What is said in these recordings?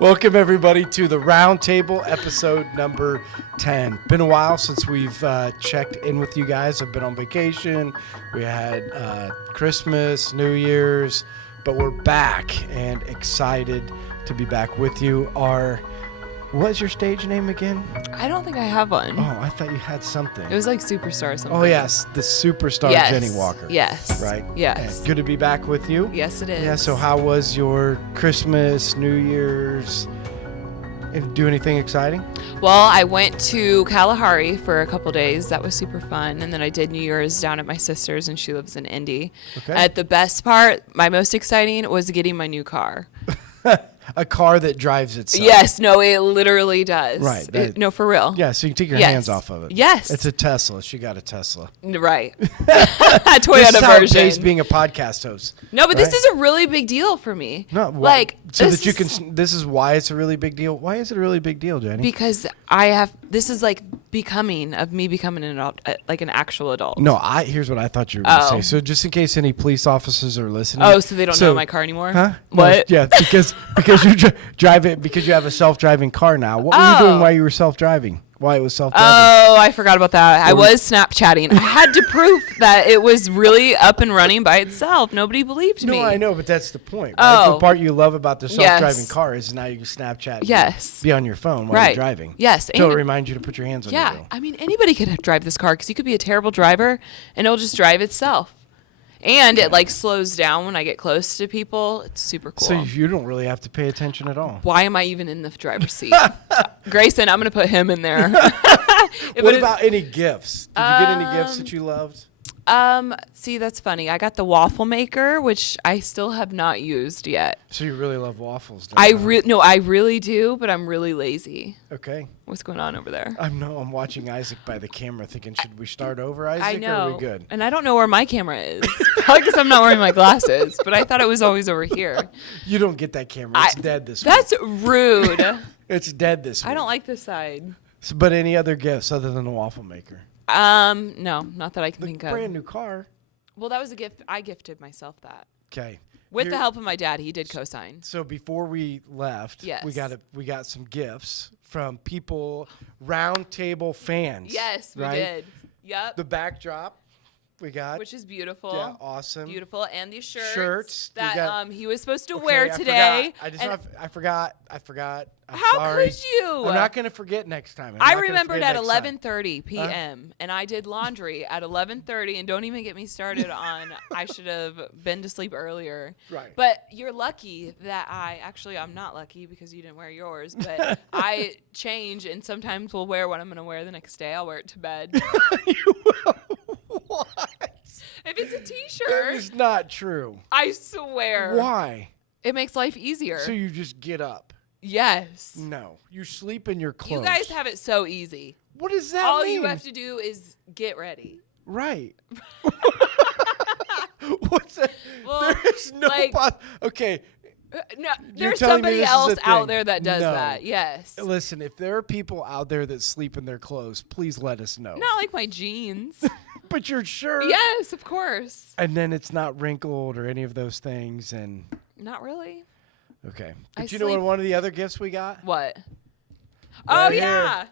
Welcome, everybody, to the Round Table, episode number 10. Been a while since we've checked in with you guys. I've been on vacation. We had Christmas, New Year's, but we're back and excited to be back with you. What's your stage name again? I don't think I have one. Oh, I thought you had something. It was like Superstar or something. Oh, yes, the superstar Jenny Walker. Yes. Right? Yes. And good to be back with you. Yes, it is. Yeah, so how was your Christmas, New Year's? And do anything exciting? Well, I went to Kalahari for a couple days. That was super fun. And then I did New Year's down at my sister's, and she lives in Indy. Okay. The best part, my most exciting, was getting my new car. A car that drives itself. Yes, no, it literally does. Right. No, for real. Yeah, so you can take your Yes. hands off of it. Yes. It's a Tesla. She got a Tesla. Right. This Toyota is how it version. pays being a podcast host. No, but this right? is a really big deal for me. No, so that you can. This is why it's a really big deal. Why is it a really big deal, Jenny? Because this is like becoming an adult, like an actual adult. No, here's what I thought you were going to say. Oh. So just in case any police officers are listening. Oh, so they don't know my car anymore? Huh? What? No, yeah, because you drive it because you have a self-driving car now. What were you doing while you were self-driving? Why it was self-driving? Oh, I forgot about that. I was Snapchatting. I had to prove that it was really up and running by itself. Nobody believed me. No, I know, but that's the point. Right? Oh. The part you love about the self-driving Yes. car is now you can Snapchat. and Yes. Be on your phone while Right. you're driving. Yes, So it and- reminds you to put your hands on your Yeah, wheel. I mean, anybody could drive this car because you could be a terrible driver and it'll just drive itself. And it like slows down when I get close to people. It's super cool. So you don't really have to pay attention at all. Why am I even in the driver's seat? Grayson, I'm going to put him in there. What about any gifts? Did you get any gifts that you loved? See, that's funny. I got the waffle maker, which I still have not used yet. So you really love waffles, don't you? No, I really do, but I'm really lazy. Okay. What's going on over there? I'm watching Isaac by the camera thinking, should we start over, Isaac, I know. or are we good? And I don't know where my camera is. Probably because I'm not wearing my glasses, but I thought it was always over here. You don't get that camera. It's dead this week. That's rude. It's dead this week. I don't like this side. But any other gifts other than the waffle maker? No, not that I can The think of. brand new car. Well, that was a gift. I gifted myself that. Okay. With the help of my dad, he did co-sign. So before we left, Yes. we got some gifts from people, round table fans. Yes, we right? did. Yep. The backdrop we got. Which is beautiful. Yeah, awesome. Beautiful. And these Shirts. You that got- he was supposed to Okay, wear I today. I forgot. I'm How sorry. could you? I'm not going to forget next time. I'm I not gonna remembered forget at next time. 11:30 p.m. and I did laundry at 11:30, and don't even get me started on I should have been to sleep earlier. Right. But you're lucky that I'm not lucky because you didn't wear yours, but I change and sometimes will wear what I'm going to wear the next day. I'll wear it to bed. What? If it's a That t-shirt, is not true. I swear. Why? It makes life easier. So you just get up. Yes. No. You sleep in your clothes. You guys have it so easy. What does that All mean? you have to do is get ready. Right. What's that? Well, There's no like- Okay. No, You're there's telling me somebody this is else a out thing. there that does No. that. Yes. Listen, if there are people out there that sleep in their clothes, please let us know. Not like my jeans. But your shirt. Yes, of course. And then it's not wrinkled or any of those things. And Not really. okay. I But you know what sleep- one of the other gifts we got? What? Right Oh here. yeah.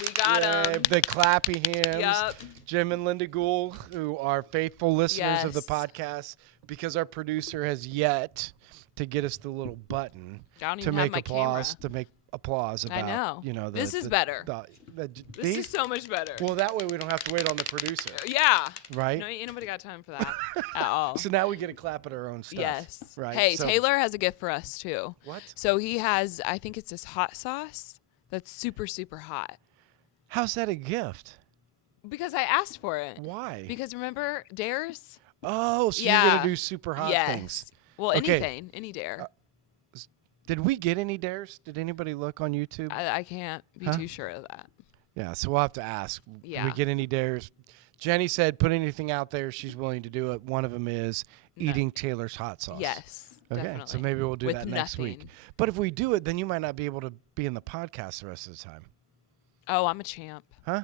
We got Yeah, them. the clappy hands. Yup. Jim and Linda Gould, who are faithful listeners of the Yes. podcast, because our producer has yet to get us the little button I don't to even have make my applause camera. to make applause I about know. This is better. This these? is so much better. Well, that way we don't have to wait on the producer, Yeah. right? No, ain't nobody got time for that at all. So now we get to clap at our own stuff. Yes. Right. Hey, So- Taylor has a gift for us too. What? So he has, I think it's this hot sauce that's super, super hot. How's that a gift? Because I asked for it. Why? Because remember Dares? Oh, so you're Yeah. gonna do super hot Yes. things. Well, Okay. anything, any dare. Did we get any dares? Did anybody look on YouTube? I can't be Huh? too sure of that. Yeah, so we'll have to ask. Did Yeah. we get any dares? Jenny said put anything out there. She's willing to do it. One of them is No. eating Taylor's hot sauce. Yes, Okay, definitely. so maybe we'll do With that next week. nothing. But if we do it, then you might not be able to be in the podcast the rest of the time. Oh, I'm a champ. Huh?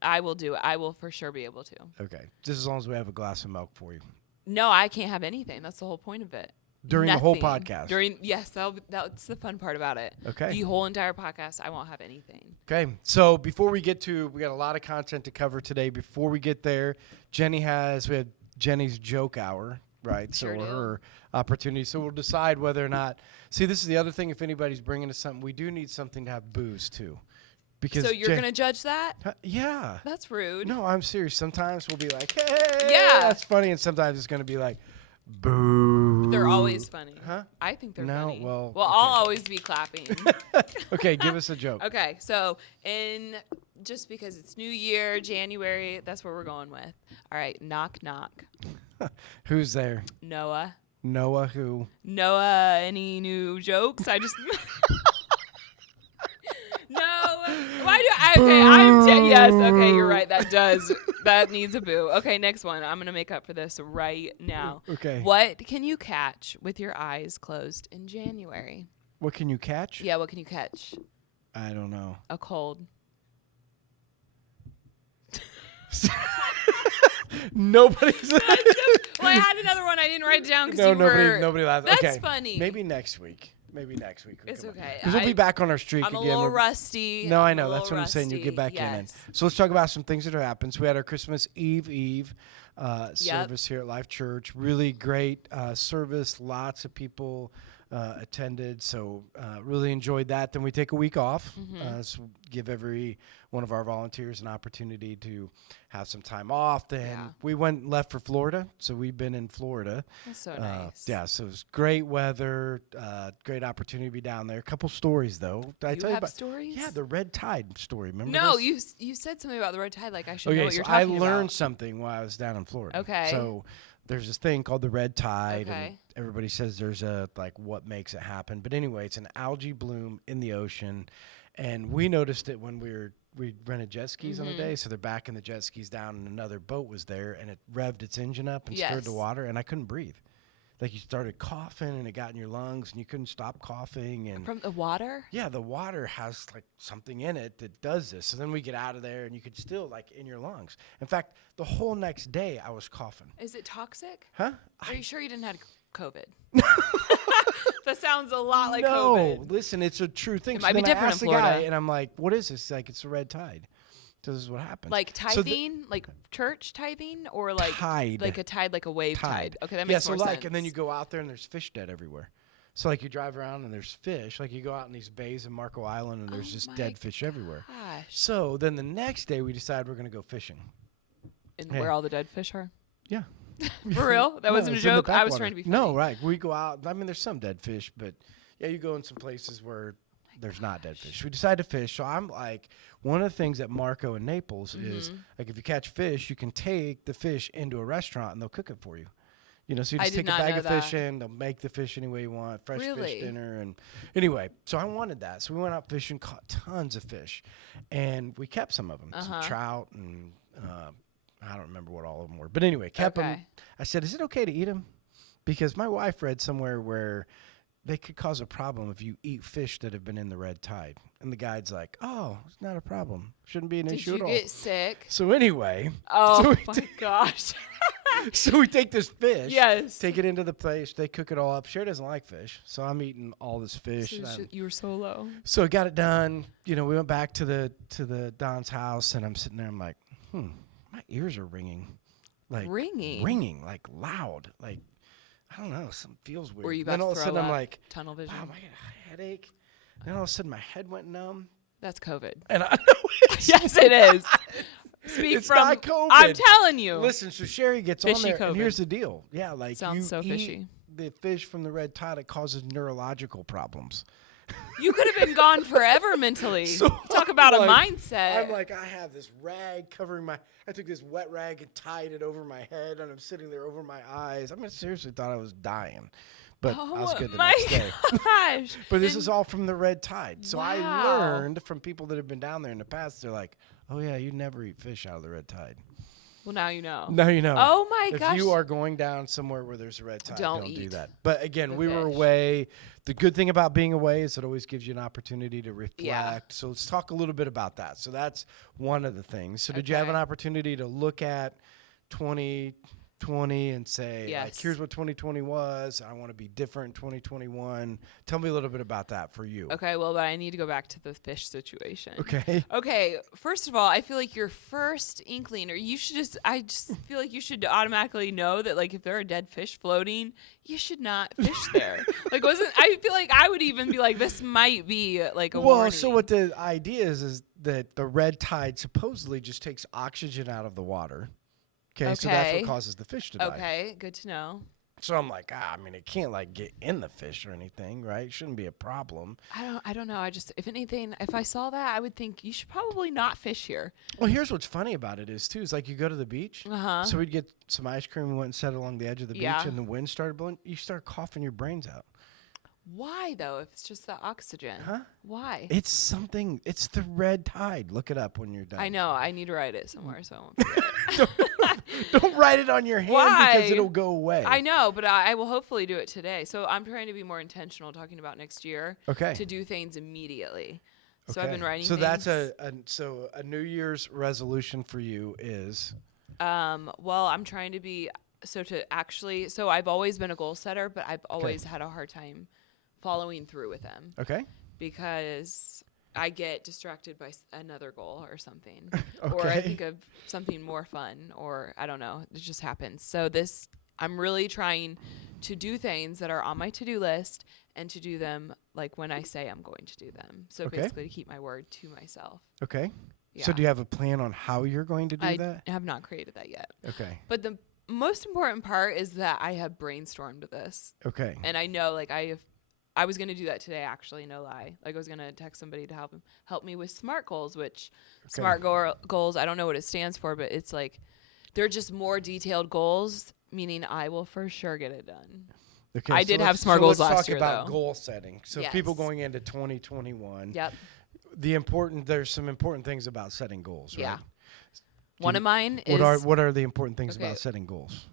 I will do it. I will for sure be able to. Okay. Just as long as we have a glass of milk for you. No, I can't have anything. That's the whole point of it. during the whole Nothing. podcast. Yes, that's the fun part about it. Okay. The whole entire podcast, I won't have anything. Okay, so before we get to, we got a lot of content to cover today. Before we get there, we have Jenny's joke hour, right? Sure so do. her opportunity. So we'll decide whether or not. See, this is the other thing. If anybody's bringing us something, we do need something to have booze too, because So you're gonna judge that? yeah. That's rude. No, I'm serious. Sometimes we'll be like, hey, Yeah. that's funny, and sometimes it's gonna be like, boo. They're always funny. Huh? I think they're No, funny. well, I'll okay. always be clapping. Okay, give us a joke. Okay, so just because it's New Year, January, that's what we're going with. All right, knock knock. Who's there? Noah. Noah who? Noah, any new jokes? I just no. Why do I? Okay, yes. Okay, you're right. That needs a boo. Okay, next one. I'm gonna make up for this right now. Okay. What can you catch with your eyes closed in January? What can you catch? Yeah, what can you catch? I don't know. A cold. Nobody's. Well, I had another one. I didn't write it down because No, you were. nobody laughed. That's okay. funny. Maybe next week. It's okay. Because we'll be back on our streak I'm a again. little We're- rusty. No, I I'm a know. That's little what I'm saying. You rusty. get back in it. Yes. So let's talk about some things that have happened. So we had our Christmas Eve service here at Life Church. Really great service. Lots of people attended. So really enjoyed that. Then we take a week off. So give every one of our volunteers an opportunity to have some time off. Then we left for Florida. So we've been in Florida. That's so nice. Yeah, so it was great weather, great opportunity to be down there. A couple stories though. Did I You tell you have about stories? Yeah, the red tide story. Remember? No, this? you said something about the red tide. Like I should know Okay, what so you're I talking learned about. something while I was down in Florida. Okay. So there's this thing called the red tide, and Okay. everybody says there's a what makes it happen. But anyway, it's an algae bloom in the ocean, and we noticed it when we rented jet skis on a day. So they're backing the jet skis down, and another boat was there, and it revved its engine up and stirred the Yes. water, and I couldn't breathe. Like you started coughing, and it got in your lungs, and you couldn't stop coughing, and From the water? yeah, the water has like something in it that does this. So then we get out of there and you could still like in your lungs. In fact, the whole next day I was coughing. Is it toxic? Huh? Are you sure you didn't have COVID? That sounds a lot like no, COVID. listen, it's a true thing. It So might be then I different asked in the guy, Florida. and I'm like, what is this? He's like, it's the red tide. So this is what happens. Like So the- tithing, like church tithing, or like Tide. like a tide, like a wave tide. Okay, that yeah, makes so more like, sense. and then you go out there and there's fish dead everywhere. So like you drive around and there's fish. Like you go out in these bays in Marco Island and there's just my dead fish everywhere. Gosh. So then the next day we decided we're going to go fishing. And Hey. where all the dead fish are? Yeah. For real? That No, wasn't a it's in the joke. I was backwater. trying to be funny. No, right. We go out. I mean, there's some dead fish, but yeah, you go in some places where there's not dead fish. We decided to fish. So I'm like, one of the things at Marco in Naples is like if you catch fish, you can take the fish into a restaurant and they'll cook it for you. You know, so you I just did take a not bag know of that. fish in. They'll make the fish any way you want. Fresh Really? fish dinner. And anyway, so I wanted that. So we went out fishing, caught tons of fish, and we kept some of them, some trout and I don't remember what all of them were. But anyway, kept them. Okay. I said, is it okay to eat them? Because my wife read somewhere where they could cause a problem if you eat fish that have been in the red tide. And the guide's like, oh, it's not a problem. Shouldn't be an Did issue you at all. get sick? So anyway, Oh so my we, gosh. so we take this fish, Yes. take it into the place. They cook it all up. Sherry doesn't like fish, so I'm eating all this fish. So and I'm- you were so low. So I got it done. You know, we went back to the Don's house, and I'm sitting there. I'm like, my ears are ringing, like Ringing? like loud, like I don't know, something feels weird. Were you then about all to of a throw sudden I'm up? like, Tunnel vision. wow, I got a headache. Then all of a sudden my head went numb, That's COVID. and I know it's Yes, it is. Speak It's from. not COVID. I'm telling you. Listen, so Sherry gets on Fishy there, and COVID. here's the deal. Yeah, like Sounds you so eat fishy. the fish from the red tide, it causes neurological problems. You could have been gone forever mentally. So Talk about I'm a like- mindset. I'm like, I have this rag covering my. I took this wet rag and tied it over my head, and I'm sitting there over my eyes. I mean, I seriously thought I was dying, but I was good the my next day. gosh. But this And- is all from the red tide. So I Wow. learned from people that have been down there in the past. They're like, "Oh yeah, you never eat fish out of the red tide." Well, now you know. Now you know. Oh my if gosh. you are going down somewhere where there's a red tide, Don't do eat that. But again, the we were fish. away. The good thing about being away is it always gives you an opportunity to reflect. Yeah. So let's talk a little bit about that. So that's one of the things. So did you have Okay. an opportunity to look at 20 and say, like, Yes. here's what 2020 was. I want to be different in 2021. Tell me a little bit about that for you. Okay, well, but I need to go back to the fish situation. Okay. Okay, first of all, I feel like your first inkling, or I just feel like you should automatically know that, like, if there are dead fish floating, you should not fish there. I feel like I would even be like, this might be like a Well, warning. so what the idea is that the red tide supposedly just takes oxygen out of the water. Okay, so that's what Okay. causes the fish to die. Okay, good to know. So I'm like, I mean, it can't like get in the fish or anything, right? Shouldn't be a problem. I don't know. If anything, if I saw that, I would think you should probably not fish here. Well, here's what's funny about it is is like you go to the beach. Uh-huh. So we'd get some ice cream. We went and sat along the edge of the Yeah. beach, and the wind started blowing. You start coughing your brains out. Why though? If it's just the oxygen. Huh? Why? It's something. It's the red tide. Look it up when you're done. I know. I need to write it somewhere so I won't forget. Don't write it on your hand Why? because it'll go away. I know, but I will hopefully do it today. So I'm trying to be more intentional talking about next year. Okay. To do things immediately. So Okay. I've been writing. So things. that's a New Year's resolution for you is Well, I'm trying to be so I've always been a goal setter, but I've always had a hard time following through with them okay. because I get distracted by another goal or something, or I Okay. think of something more fun, or I don't know. It just happens. So I'm really trying to do things that are on my to-do list and to do them like when I say I'm going to do them. So Okay. basically to keep my word to myself. Okay. Yeah. So do you have a plan on how you're going to do I that? have not created that yet. Okay. But the most important part is that I have brainstormed this. Okay. And I know, like, I was going to do that today, actually, no lie. Like, I was going to text somebody to help me with SMART goals, which SMART goals, I don't know what it stands for, but it's like they're just more detailed goals, meaning I will for sure get it done. Okay. I did have SMART goals let's last talk year, about though. goal setting. So Yes. people going into 2021. Yep. There's some important things about setting goals, right? Yeah. One of mine What are the important things Okay. about setting goals?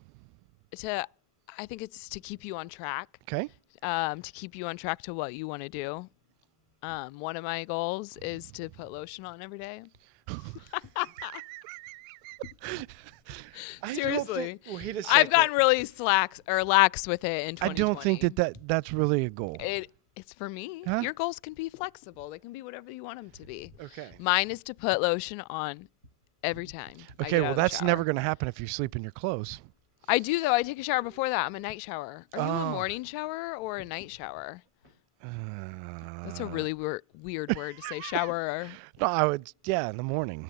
I think it's to keep you on track. Okay. To keep you on track to what you want to do. One of my goals is to put lotion on every day. I don't Seriously. think- wait a I've second. gotten really lax with it in 2020. I don't think that's really a goal. It's for me. Huh? Your goals can be flexible. They can be whatever you want them to be. Okay. Mine is to put lotion on every time. I Okay, get out well of the that's shower. never going to happen if you sleep in your clothes. I do though. I take a shower before that. I'm a night shower. Are you a Oh. morning shower or a night shower? That's a really weird word to say. Shower. No, I would. Yeah, in the morning.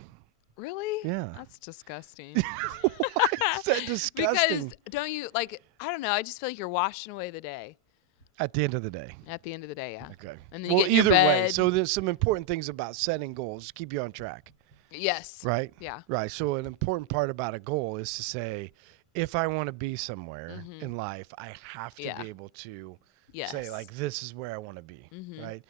Really? Yeah. That's disgusting. Is that disgusting? Because don't you like? I don't know. I just feel like you're washing away the day At the end of the day. at the end of the day. Yeah. Okay. And then you well, get in your either way. bed. So there's some important things about setting goals to keep you on track, Yes. right? Yeah. Right. So an important part about a goal is to say, if I want to be somewhere in life, I have to Mm-hmm. Yeah. be able to Yes. say like, this is where I want to be, Mm-hmm. right?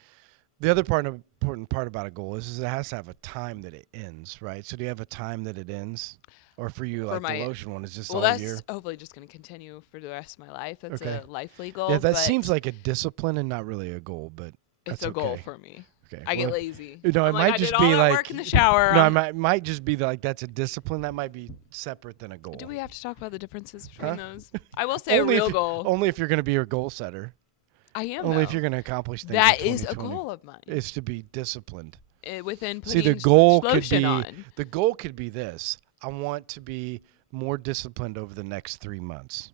The other important part about a goal is it has to have a time that it ends, right? So do you have a time that it ends? Or for you, For like my- the lotion one, is just Well, all that's year? hopefully just going to continue for the rest of my life. That's Okay. a lively goal. Yeah, that but seems like a discipline and not really a goal, but it's that's a goal okay. for me. Okay. I get well, lazy. No, it I'm like, might I just did be all that like work in the shower. No, it might just be like that's a discipline that might be separate than a goal. Do we have to talk about the differences between Huh? those? I will say a Only real if, goal. Only if you're going to be a goal setter. I am. Only if though. you're going to accomplish things. That in is a 2020. goal of mine. Is to be disciplined. Within See, putting the goal could lotion be on. the goal could be this. I want to be more disciplined over the next 3 months.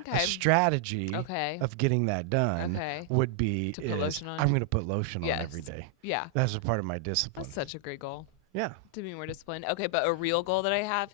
Okay. A strategy Okay. of getting that done Okay. would be To put is lotion on? I'm going to put lotion on Yes. every day. Yeah. That's a part of my discipline. That's such a great goal Yeah. to be more disciplined. Okay, but a real goal that I have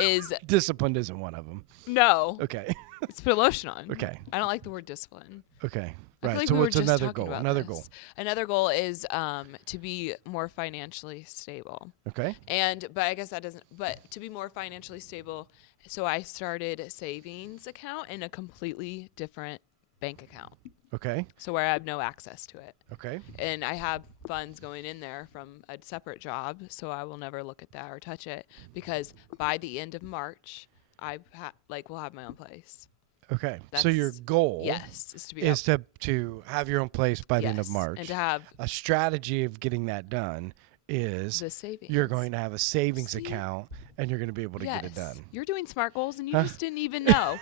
is Disciplined isn't one of them. no. Okay. Let's put lotion on. Okay. I don't like the word discipline. Okay. I feel Right. like So we were what's just another talking goal? about Another this. goal. Another goal is to be more financially stable. Okay. But I guess that doesn't. But to be more financially stable, so I started a savings account in a completely different bank account. Okay. So where I have no access to it, Okay. and I have funds going in there from a separate job, so I will never look at that or touch it because by the end of March, will have my own place. Okay. So your That's- goal Yes, is to be is to have your own place by the end of yes, March. and to have A strategy of getting that done is The savings. you're going to have a savings See? account and you're going to be able to get it done. You're doing SMART goals and you just didn't even know.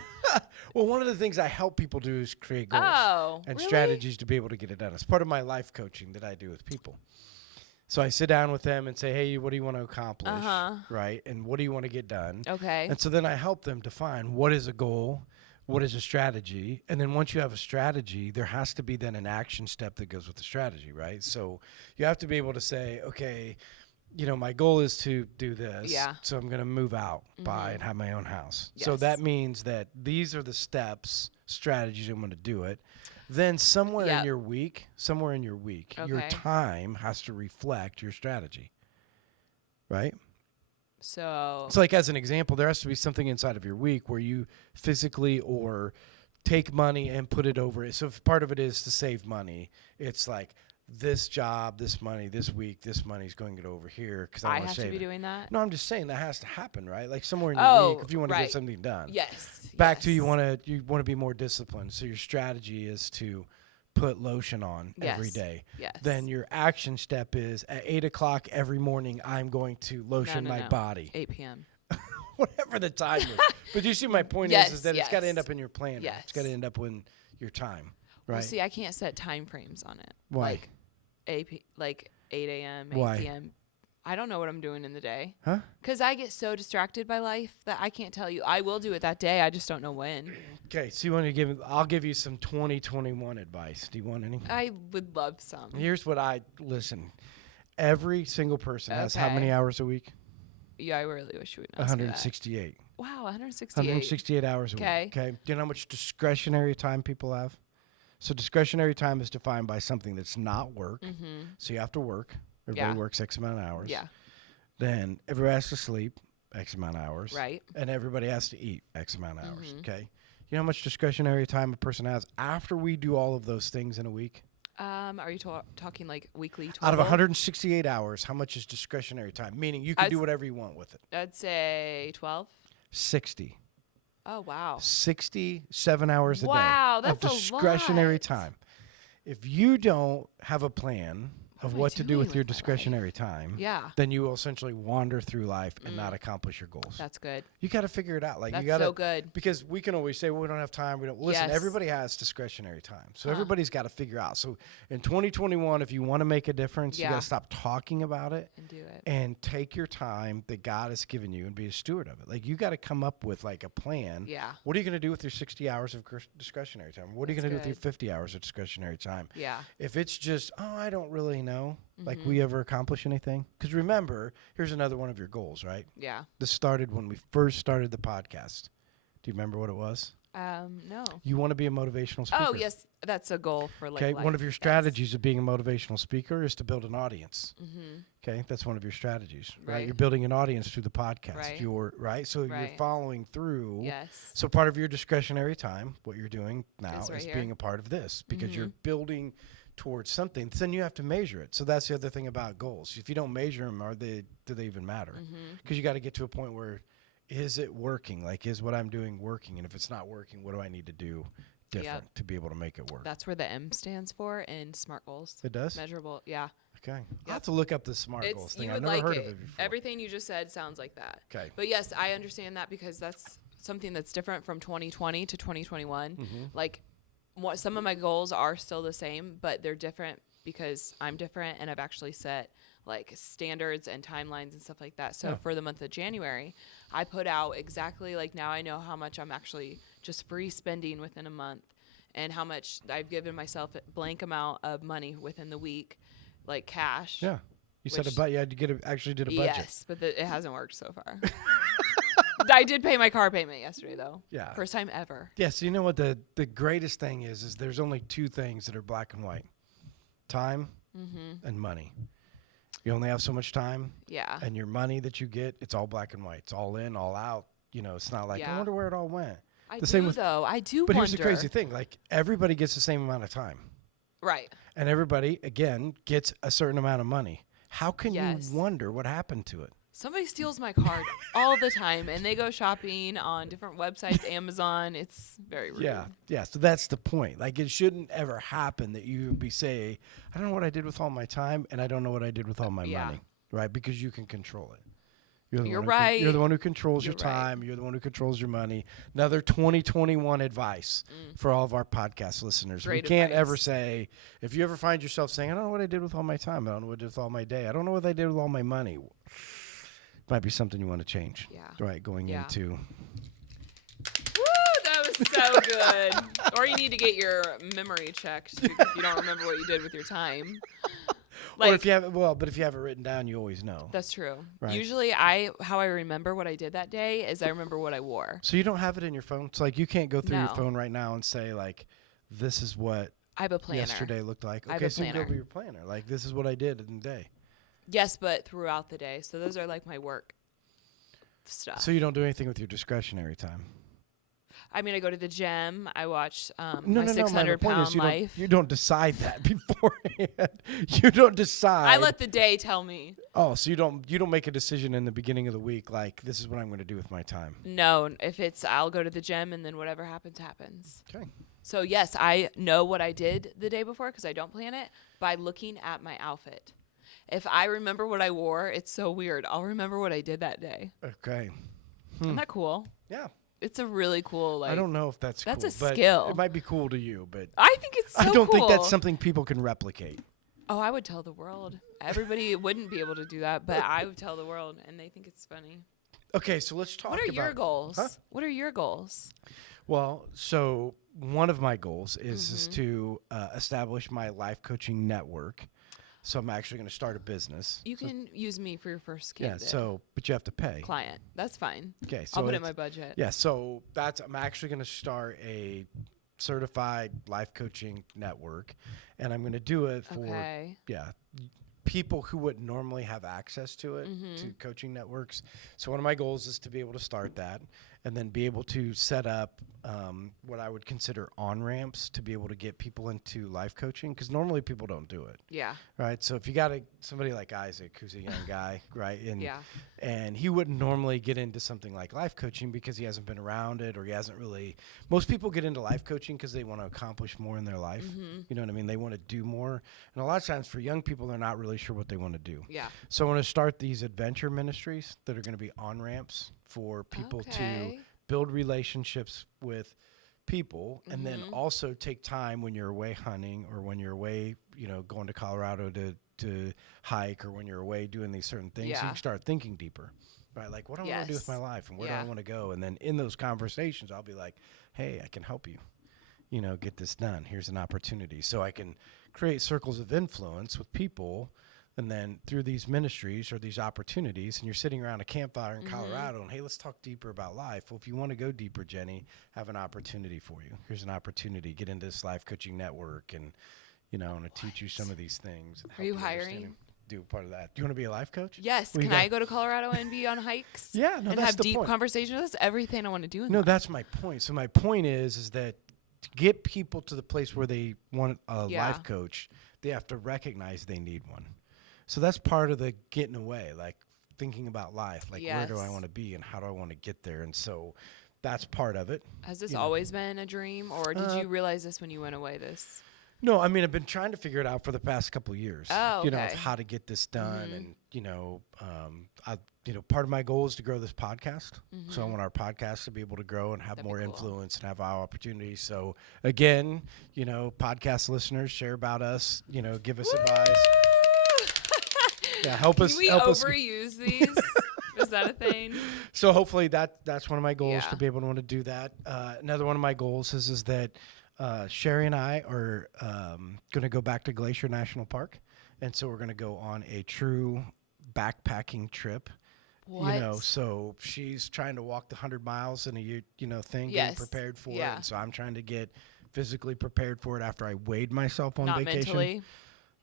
Well, one of the things I help people do is create goals and really? strategies to be able to get it done. It's part of my life coaching that I do with people. So I sit down with them and say, hey, what do you want to accomplish? Right? And what do you want to get done? Okay. And so then I help them define what is a goal, what is a strategy. And then once you have a strategy, there has to be then an action step that goes with the strategy, right? So you have to be able to say, okay, you know, my goal is to do this. Yeah. So I'm going to move out, buy, and have my own house. So Yes. that means that these are the steps, strategies I'm going to do it. Then somewhere in your week, your Okay. time has to reflect your strategy, right? So So, like as an example, there has to be something inside of your week where you physically or take money and put it over it. So, if part of it is to save money, it's like this job, this money, this week, this money is going to go over here because I I want have save to be it. doing that? No, I'm just saying that has to happen, right? Like somewhere in your Oh, week, if you want to right. get something done. Yes. Back to yes. you want to be more disciplined. So your strategy is to put lotion on every Yes. day. Yes. Then your action step is at 8:00 every morning. I'm going to lotion my body. 8 p.m. Whatever the time is. But you see, my point Yes, is that it's got to end yes. up in your planner. It's Yes. got to end up in your time, right? Well, see, I can't set time frames on it. Why? Like 8 a.m., 8 Why? p.m. I don't know what I'm doing in the day. Huh? Because I get so distracted by life that I can't tell you. I will do it that day. I just don't know when. Okay, so you want to give? I'll give you some 2021 advice. Do you want any? I would love some. Here's what I listen. Every single person has how Okay. many hours a week? Yeah, I really wish you would ask me that. 168. Wow, 168. 168 hours a Okay. week. Okay. Do you know how much discretionary time people have? So discretionary time is defined by something that's not work. Mm-hmm. So you have to work. Everybody Yeah. works X amount of hours. Yeah, Then everybody has to sleep X amount of hours. right. And everybody has to eat X amount of hours. Mhm. Okay. You know how much discretionary time a person has after we do all of those things in a week? Are you talking like weekly? Out of total? 168 hours, how much is discretionary time? Meaning you can I'd do s- whatever you want with it. I'd say 12. 60. Oh, wow. 67 hours a day Wow, of that's a discretionary lot. time. If you don't have a plan of am I what to do doing with your with my life? discretionary time, Yeah, then you will essentially wander through life and not accomplish your goals. that's good. You got to figure it out. Like That's you got to so good. because we can always say, well, we don't have time. We don't listen. Yes. Everybody has discretionary time, so Huh. everybody's got to figure out. So in 2021, if you want to make a difference, you got Yeah. to stop talking about it And do it. and take your time that God has given you and be a steward of it. Like you got to come up with like a plan. Yeah, What are you going to do with your 60 hours of discretionary time? What are you That's going to do with your good. 50 hours of discretionary time? yeah. If it's just, oh, I don't really know, like Mm-hmm. we ever accomplish anything? Because remember, here's another one of your goals, right? Yeah. This started when we first started the podcast. Do you remember what it was? No. You want to be a motivational speaker. Oh, yes. That's a goal for like Okay, life. one of your strategies of being a motivational speaker is to build an audience. Mm-hmm. Okay, that's one of your strategies, right? Right. You're building an audience through the podcast. Right. You're right, so you're Right. following through. Yes. So part of your discretionary time, what you're doing now, Is right is here. being a part of this because you're Mhm. building towards something. Then you have to measure it. So that's the other thing about goals. If you don't measure them, do they even matter? Mm-hmm. Because you got to get to a point where is it working? Like, is what I'm doing working? And if it's not working, what do I need to do different to be able to make it work? That's where the M stands for in SMART goals. It does? Measurable. Yeah. Okay. I'll have to look up the SMART goals It's thing. you I've would never like heard it. of it before. Everything you just said sounds like that. Okay. But yes, I understand that because that's something that's different from 2020 to 2021. Mm-hmm. Like some of my goals are still the same, but they're different because I'm different and I've actually set like standards and timelines and stuff like that. So Yeah. for the month of January, I put out exactly like now I know how much I'm actually just free spending within a month and how much I've given myself a blank amount of money within the week, like cash. Yeah. You said a Which- budget. You had to actually did a budget. Yes, but it hasn't worked so far. I did pay my car payment yesterday though. Yeah. First time ever. Yeah. So you know what the greatest thing is there's only two things that are black and white: time Mm-hmm. and money. You only have so much time, Yeah. and your money that you get, it's all black and white. It's all in, all out. You know, it's not like I Yeah. wonder where it all went. I the do same with- though. I do But wonder. here's the crazy thing: like everybody gets the same amount of time, Right. and everybody again gets a certain amount of money. How can Yes. you wonder what happened to it? Somebody steals my card all the time and they go shopping on different websites, Amazon. It's very rude. Yeah, yeah. So that's the point. Like it shouldn't ever happen that you would be say, I don't know what I did with all my time, and I don't know what I did with all my Yeah. money. right? Because you can control it. You're the You're one right. You're the one who controls your You're right. time. You're the one who controls your money. Another 2021 advice for all of our podcast listeners. Great we can't advice. ever say, if you ever find yourself saying, I don't know what I did with all my time. I don't know what I did with all my day. I don't know what I did with all my money. Might be something you want to change. Yeah. Right, going Yeah. into. Woo, that was so good. Or you need to get your memory checked if you don't remember what you did with your time. Or if you have, but if you have it written down, you always know. That's true. Right. Usually how I remember what I did that day is I remember what I wore. So you don't have it in your phone? It's like you can't go through your No. phone right now and say, like, this is what I have a planner. yesterday looked like. I have Okay, a so you go planner. over your planner. Like, this is what I did in the day. Yes, but throughout the day. So those are like my work stuff. So you don't do anything with your discretionary time? I mean, I go to the gym. I watch my No. 600 My point pound is life. you don't decide that beforehand. You don't decide. I let the day tell me. Oh, so you don't make a decision in the beginning of the week like, this is what I'm going to do with my time. No, if it's I'll go to the gym and then whatever happens, happens. Okay. So yes, I know what I did the day before because I don't plan it by looking at my outfit. If I remember what I wore, it's so weird. I'll remember what I did that day. Okay. Isn't that cool? Yeah. It's a really cool, like, I don't know if that's that's cool, a but skill. it might be cool to you, but I think it's so I don't think that's cool. something people can replicate. Oh, I would tell the world. Everybody wouldn't be able to do that, but I would tell the world, and they think it's funny. Okay, so let's talk What are about your goals? Huh? What are your goals? Well, so one of my goals is Mm-hmm. to establish my life coaching network. So I'm actually going to start a business. You can use me for your first Yeah. candidate So, but you have to pay. client. That's fine. Okay. So I'll put it in it's- my budget. Yeah. So I'm actually going to start a certified life coaching network, and I'm going to do it for Okay. people who wouldn't normally have access to it, Mm-hmm. to coaching networks. So one of my goals is to be able to start that and then be able to set up what I would consider on-ramps to be able to get people into life coaching, because normally people don't do it, Yeah. right? So if you got somebody like Isaac, who's a young guy, right? And Yeah. and he wouldn't normally get into something like life coaching because he hasn't been around it, or he hasn't really. Most people get into life coaching because they want to accomplish more in their life. Mm-hmm. You know what I mean? They want to do more. And a lot of times for young people, they're not really sure what they want to do. Yeah. So I want to start these adventure ministries that are going to be on-ramps for people to Okay. build relationships with people, and then Mm-hmm. also take time when you're away hunting, or when you're away, going to Colorado to hike, or when you're away doing these certain things. So you Yeah. can start thinking deeper, right? Like, what do I want to do with my Yes. life, and where do Yeah. I want to go? And then in those conversations, I'll be like, hey, I can help you, get this done. Here's an opportunity. So I can create circles of influence with people. And then through these ministries or these opportunities, and you're sitting around a campfire in Colorado, and hey, let's talk deeper about life. Well, if you want to go deeper, Jenny, I have an opportunity for you. Here's an opportunity. Get into this life coaching network, and I want to teach you some of these things. and Are help you understand hiring? and do part of that. Do you want to be a life coach? Yes. Well, you Can got- I go to Colorado and be on hikes? Yeah, no, and that's have the deep point. conversations? That's everything I want to do in No, life. that's my point. So my point is that to get people to the place where they want a Yeah. life coach, they have to recognize they need one. So that's part of the getting away, like thinking about life, like where do I Yes. want to be and how do I want to get there? And so that's part of it. Has this you know. always been a dream, or did you realize this when you went away? This. No, I mean, I've been trying to figure it out for the past couple of years. Oh, of okay. how to get this done, and part of my goal is to grow this podcast. So I want our podcast to be able to grow and have That'd be more cool. influence and have our opportunities. So again, podcast listeners, share about us. Give us advice. Yeah, help us. Can we help us. overuse these? Is that a thing? So hopefully that's one of my goals, Yeah. to be able to want to do that. Another one of my goals is that Sherry and I are going to go back to Glacier National Park, and so we're going to go on a true backpacking trip. What? So she's trying to walk the 100 miles in a year, thing, Yes. getting prepared for it. Yeah. And so I'm trying to get physically prepared for it after I weighed myself on Not vacation. mentally.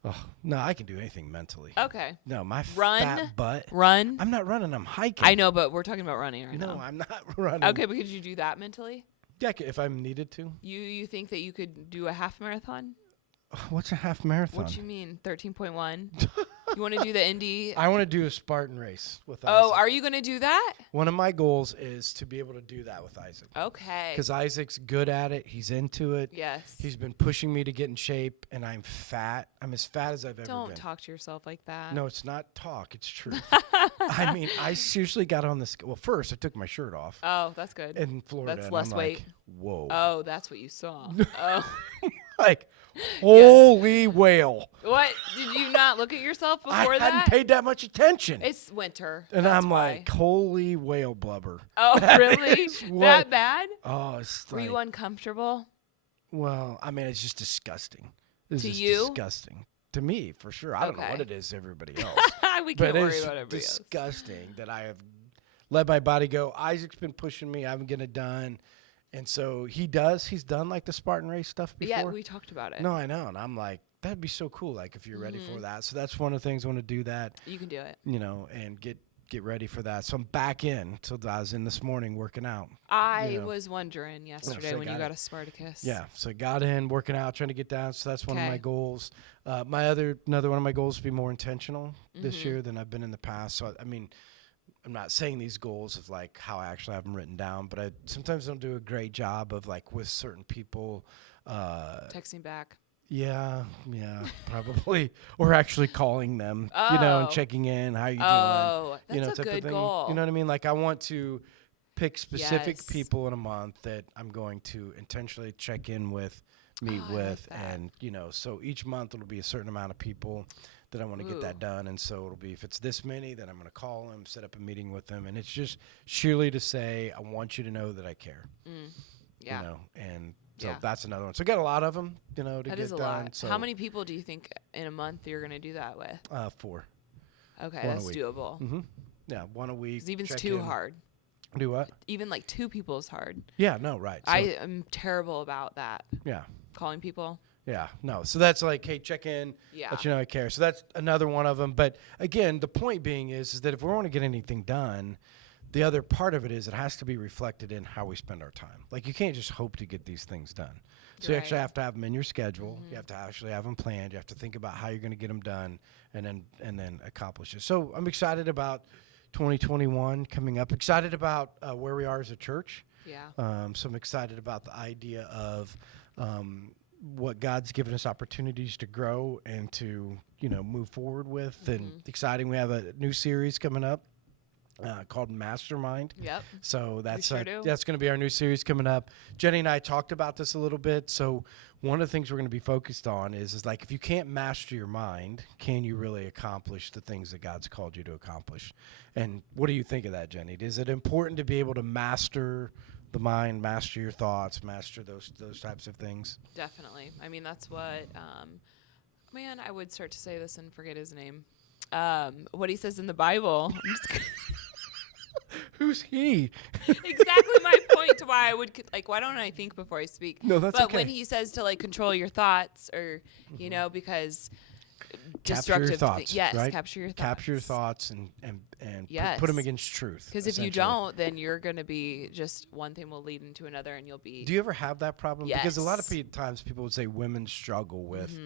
Oh, no, I can do anything mentally. Okay. No, my Run. fat butt. Run. I'm not running. I'm hiking. I know, but we're talking about running right No, now. I'm not running. Okay, but could you do that mentally? Yeah, if I'm needed to. You think that you could do a half marathon? What's a half marathon? What you mean? 13.1? You want to do the Indy? I want to do a Spartan race with Oh, Isaac. are you going to do that? One of my goals is to be able to do that with Isaac. Okay. Because Isaac's good at it. He's into it. Yes. He's been pushing me to get in shape, and I'm fat. I'm as fat as I've ever Don't been. talk to yourself like that. No, it's not talk. It's truth. I mean, I seriously got on this. Well, first, I took my shirt off Oh, that's good. in Florida. That's and less I'm weight. Like, whoa. Oh, that's what you saw. Oh. Like, holy whale. What? Did you not look at yourself before I that? hadn't paid that much attention. It's winter. And that's I'm why. like, holy whale blubber. Oh, really? what- That bad? Oh, it's Were like, you uncomfortable? well, I mean, it's just disgusting. It's To just you? disgusting. To me, for sure. I don't know Okay. what it is to everybody else. We but can't worry it's about everybody else. disgusting that I have let my body go. Isaac's been pushing me. I haven't getting it done. And so he does. He's done like the Spartan race stuff before. Yeah, we talked about it. No, I know. And I'm like, that'd be so cool. Like if you're ready Mm-hmm. for that. So that's one of the things I want to do that, You can do it. and get ready for that. So I'm back in. So I was in this morning working out. I know. was wondering yesterday so when you got got it. a Spartacus. Yeah. So I got in, working out, trying to get down. So that's one of Okay. my goals. Another one of my goals is to be more intentional this Mm-hmm. year than I've been in the past. So I mean, I'm not saying these goals of like how I actually have them written down, but I sometimes don't do a great job of like with certain people. Texting back. Yeah, probably, or actually calling them, and Oh. checking in, how you doing, Oh, that's type a of good thing. goal. You know what I mean? Like I want to pick specific Yes. people in a month that I'm going to intentionally check in with, meet Oh, I like with, that. and so each month it'll be a certain amount of people that I want to get that Ooh. done, and so it'll be if it's this many, then I'm going to call them, set up a meeting with them, and it's just sheerly to say I want you to know that I care, Yeah. and so Yeah. that's another one. So I got a lot of them, to That get is a done. lot. So How many people do you think in a month you're going to do that with? 4. Okay, One a that's week. doable. Mm-hmm. Yeah, one a week. 'Cause even's check too in. hard. Do what? Even like 2 people is hard. Yeah, no, right. So, I am terrible about that. yeah, Calling people. yeah, no. So that's like, hey, check in. Yeah. Let you know I care. So that's another one of them. But again, the point being is that if we want to get anything done, the other part of it is it has to be reflected in how we spend our time. Like you can't just hope to get these things done. So you actually Right. have to have them in your schedule. You have to actually have them planned. You have to think about how you're going to get them done, and then accomplish it. So I'm excited about 2021 coming up. Excited about where we are as a church. Yeah. So I'm excited about the idea of what God's given us opportunities to grow and to move forward with. And exciting, we have a new series coming up called Mastermind. Yep. So that's sure do. that's going to be our new series coming up. Jenny and I talked about this a little bit. So one of the things we're going to be focused on is like if you can't master your mind, can you really accomplish the things that God's called you to accomplish? And what do you think of that, Jenny? Is it important to be able to master the mind, master your thoughts, master those types of things? Definitely. I mean, that's what, man, I would start to say this and forget his name. What he says in the Bible. I'm just kidding. Who's he? Exactly my point to why I would, why don't I think before I speak? No, that's but okay. when he says to, control your thoughts or, because Capture your destructive thoughts. yes, right? capture your thoughts. Capture your thoughts and Yes. put them against truth. Because if you essentially. don't, then you're going to be just one thing will lead into another and you'll be. Do you ever have that problem? Because a lot of Yes. times people would say women struggle with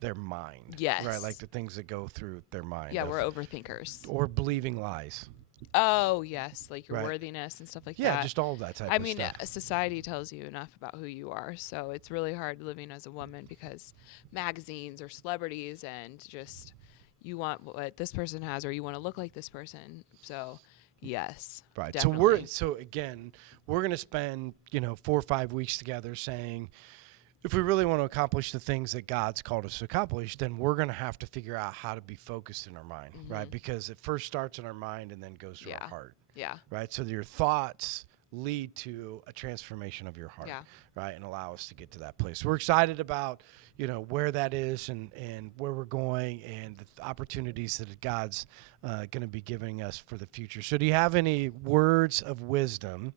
their mind. Yes. Right, like the things that go through their mind. yeah, of- we're overthinkers. or believing lies. Oh, yes. Like your Right. worthiness and stuff like Yeah, that. just all of that type I of mean, stuff. society tells you enough about who you are. So it's really hard living as a woman because magazines or celebrities and just you want what this person has or you want to look like this person. So, yes. Right. Definitely. So again, we're going to spend, 4 or 5 weeks together saying if we really want to accomplish the things that God's called us to accomplish, then we're going to have to figure out how to be focused in our mind, right? Because it first starts in our mind and then goes to our Yeah. heart, Yeah. right? So your thoughts lead to a transformation of your heart, Yeah. right? And allow us to get to that place. We're excited about, where that is and where we're going and the opportunities that God's going to be giving us for the future. So do you have any words of wisdom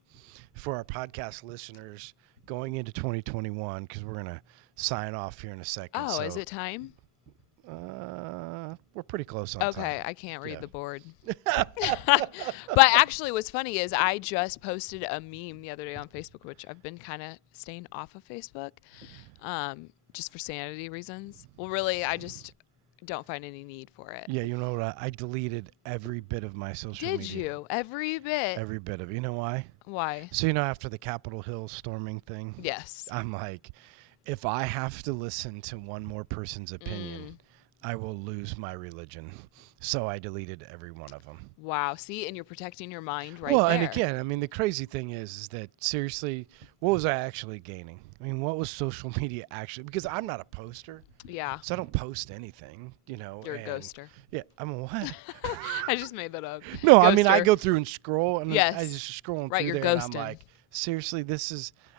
for our podcast listeners going into 2021? Because we're going to sign off here in a second. Oh, so, is it time? we're pretty close on Okay, time. I can't read Yeah. the board. But actually, what's funny is I just posted a meme the other day on Facebook, which I've been kind of staying off of Facebook, just for sanity reasons. Well, really, I just don't find any need for it. Yeah, you know what? I deleted every bit of my social media. Did you? Every bit? Every bit of it. You know why? Why? So, after the Capitol Hill storming thing, Yes. I'm like, if I have to listen to one more person's opinion, I will lose my religion. So I deleted every one of them. Wow. See, and you're protecting your mind right well, there. and again, I mean, the crazy thing is that seriously, what was I actually gaining? I mean, what was social media actually? Because I'm not a poster, Yeah. so I don't post anything, You're a ghoster. Yeah, I'm a what? I just made that up. No, I mean, I Ghoster. go through and scroll, and Yes. I just scrolling Right, through you're there, ghosting. and I'm like, seriously,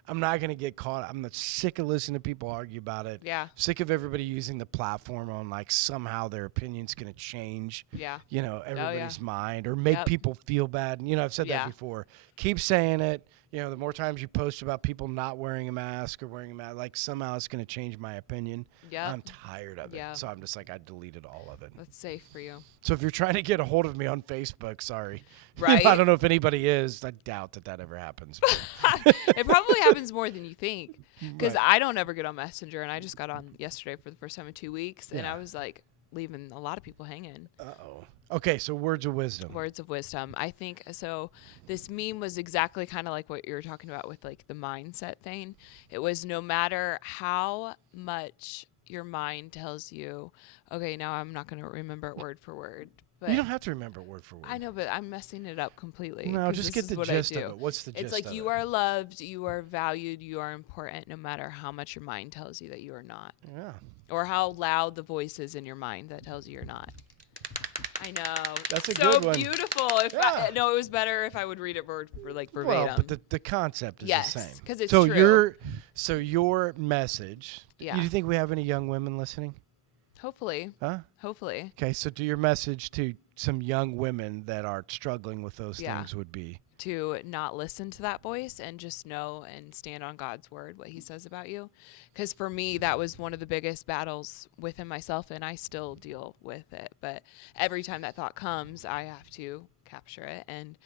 I'm not going to get caught. I'm sick of listening to people argue about it. Yeah. Sick of everybody using the platform on like somehow their opinion's going to change, Yeah. everybody's mind or make Yep. people feel bad. And, I've said Yeah. that before. Keep saying it. The more times you post about people not wearing a mask or wearing a mask, like somehow it's going to change my opinion. Yep. I'm tired of it. Yeah. So I'm just like, I deleted all of it. That's safe for you. So if you're trying to get a hold of me on Facebook, sorry. Right. I don't know if anybody is. I doubt that ever happens. It probably happens more than you think. Because Right. I don't ever get on Messenger, and I just got on yesterday for the first time in 2 weeks, and Yeah. I was like leaving a lot of people hanging. Uh-oh. Okay, so words of wisdom. Words of wisdom. I think so. This meme was exactly kind of like what you were talking about with like the mindset thing. It was no matter how much your mind tells you, okay, now I'm not going to remember it word for word. But You don't have to remember word for word. I know, but I'm messing it up completely. No, 'cause just this get is the what gist I of do. it. What's the gist It's like of you it? are loved, you are valued, you are important, no matter how much your mind tells you that you are not, Yeah. or how loud the voice is in your mind that tells you you're not. I know. That's a so good one. beautiful. If Yeah. no, it was better if I would read it verbatim. Well, but the concept is Yes, the same. 'cause it's so true. your message. Yeah. Do you think we have any young women listening? Hopefully. Huh? Hopefully. Okay, so do your message to some young women that are struggling with those Yeah. things would be. To not listen to that voice and just know and stand on God's word, what he says about you. Because for me, that was one of the biggest battles within myself, and I still deal with it. But every time that thought comes, I have to capture it and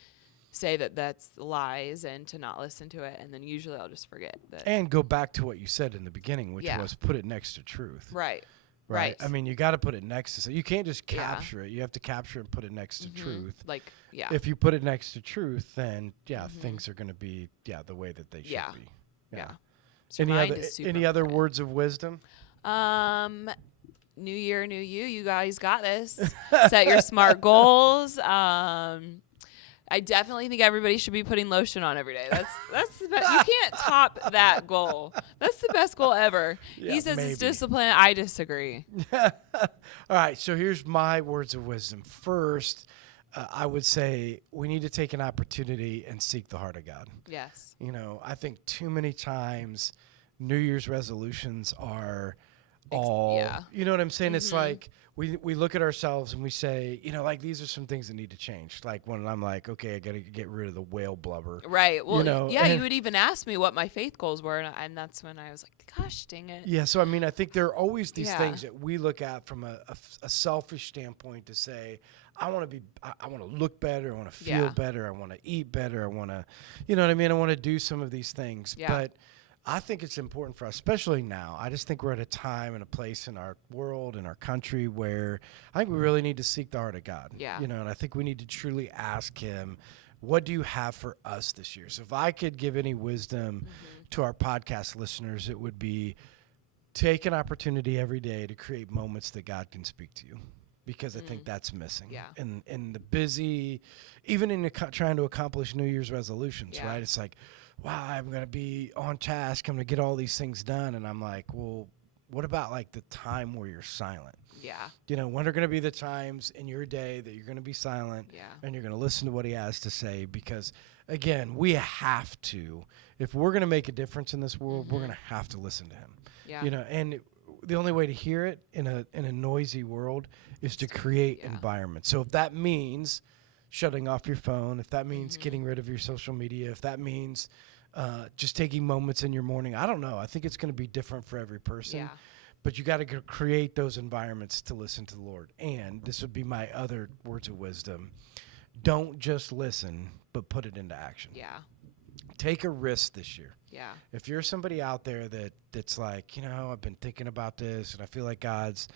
say that that's lies and to not listen to it. And then usually I'll just forget that. And go back to what you said in the beginning, which Yeah. was put it next to truth. Right. Right. Right. I mean, you got to put it next to. So you can't just Yeah. capture it. You have to capture it and put it next to truth. Like, yeah. If you put it next to truth, then things are going to be the way that they should Yeah. be. Yeah. So your Any mind other is super any other important. words of wisdom? New year, new you. You guys got this. Set your smart goals. I definitely think everybody should be putting lotion on every day. That's the best. You can't top that goal. That's the best goal ever. Yeah, He says maybe. it's discipline. I disagree. All right, so here's my words of wisdom. First, I would say we need to take an opportunity and seek the heart of God. Yes. I think too many times New Year's resolutions are yeah. you know what I'm saying? It's like we look at ourselves and we say, like these are some things that need to change. Like when I'm like, okay, I got to get rid of the whale blubber. Right. Well, yeah, and- you would even ask me what my faith goals were, and that's when I was like, gosh, dang it. Yeah, so I mean, I think there are always these Yeah. things that we look at from a selfish standpoint to say, I want to look better, I want to feel Yeah. better, I want to eat better, I want to, you know what I mean? I want to do some of these things. Yeah. But I think it's important for us, especially now. I just think we're at a time and a place in our world, in our country, where I think we really need to seek the heart of God. Yeah. And I think we need to truly ask Him, what do you have for us this year? So if I could give any wisdom to our podcast listeners, it would be take an opportunity every day to create moments that God can speak to you, because I think that's missing. Yeah. In the busy, even in trying to accomplish New Year's resolutions, Yeah. right? It's like, wow, I'm going to be on task. I'm going to get all these things done. And I'm like, well, what about like the time where you're silent? Yeah. When are going to be the times in your day that you're going to be silent Yeah. and you're going to listen to what he has to say? Because again, we have to, if we're going to make a difference in this world, we're going to have to listen to him. Yeah. And the only way to hear it in a noisy world is to create Yeah. environment. So if that means shutting off your phone, if that means getting rid of your social media, if that means just taking moments in your morning, I don't know. I think it's going to be different for every person. Yeah. But you got to create those environments to listen to the Lord. And this would be my other words of wisdom. Don't just listen, but put it into action. Yeah. Take a risk this year. Yeah. If you're somebody out there that that's like, I've been thinking about this and I feel like God's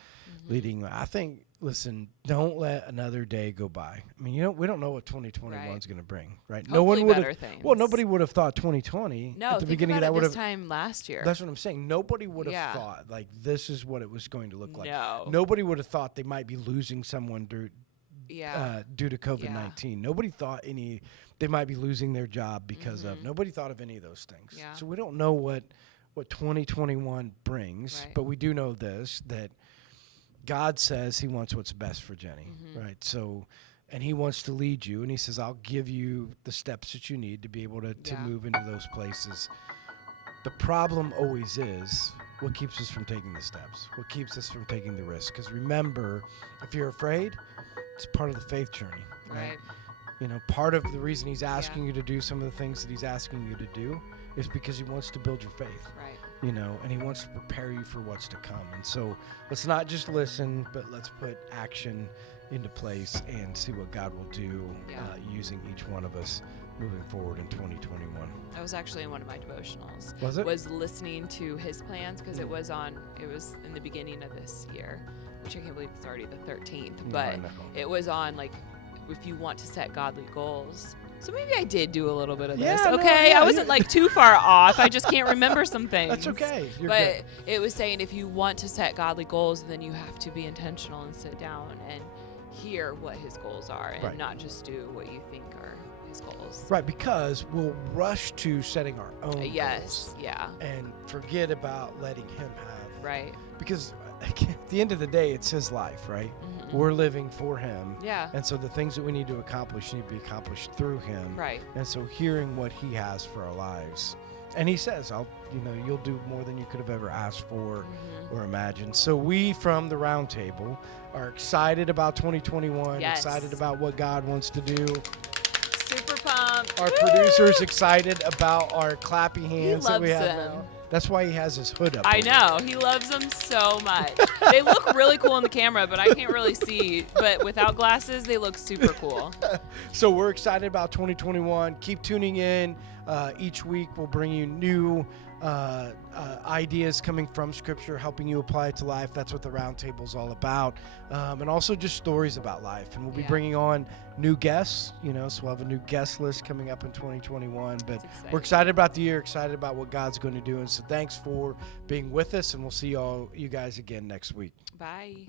leading. I think, listen, don't let another day go by. I mean, we don't know what 2021 is going to bring, right? Hopefully no one would better have. things. Well, nobody would have thought 2020 No, at the think beginning about of that it would this have. time last year. That's what I'm saying. Nobody would have Yeah. thought like this is what it was going to look like. No. Nobody would have thought they might be losing someone due to COVID-19. Nobody thought they might be losing their job because of. Nobody thought of any of those things. Yeah. So we don't know what 2021 brings, Right. but we do know this, that God says he wants what's best for Jenny, right? So, and he wants to lead you, and he says, I'll give you the steps that you need to be able to Yeah. move into those places. The problem always is what keeps us from taking the steps, what keeps us from taking the risk. Because remember, if you're afraid, it's part of the faith journey, right? Part of the reason he's asking you to do some of the things that he's asking you to do is because he wants to build your faith. Right. And he wants to prepare you for what's to come. And so let's not just listen, but let's put action into place and see what God will do using each one of us moving forward in 2021. That was actually in one of my devotionals. Was it? Was listening to his plans, because it was in the beginning of this year, which I can't believe it's already the 13th. No, I But know. it was on, like, if you want to set godly goals. So maybe I did do a little bit of Yeah, this. no, Okay, yeah, I wasn't like too far off. I just can't remember some things. That's okay. You're But good. it was saying if you want to set godly goals, then you have to be intentional and sit down and hear what his goals are, and Right. not just do what you think are his goals. Right, because we'll rush to setting our own Yes. goals Yeah. and forget about letting him have. Right. Because at the end of the day, it's his life, right? Mhm. We're living for him. Yeah. And so the things that we need to accomplish need to be accomplished through him. Right. And so hearing what he has for our lives. And he says, you'll do more than you could have ever asked for or imagined. So we from the round table are excited about 2021, Yes. excited about what God wants to do. Super pumped. Our Woo! producer's excited about our clappy hands that we loves have them. now. That's why he has his hood up. I over. know. He loves them so much. They look really cool in the camera, but I can't really see. But without glasses, they look super cool. So we're excited about 2021. Keep tuning in. Each week we'll bring you new ideas coming from Scripture, helping you apply it to life. That's what the round table is all about. And also just stories about life. And we'll be bringing on new guests, so we'll have a new guest list coming up in 2021. But we're excited about the year, excited about what God's going to do. And so thanks for being with us, and we'll see you guys again next week. Bye.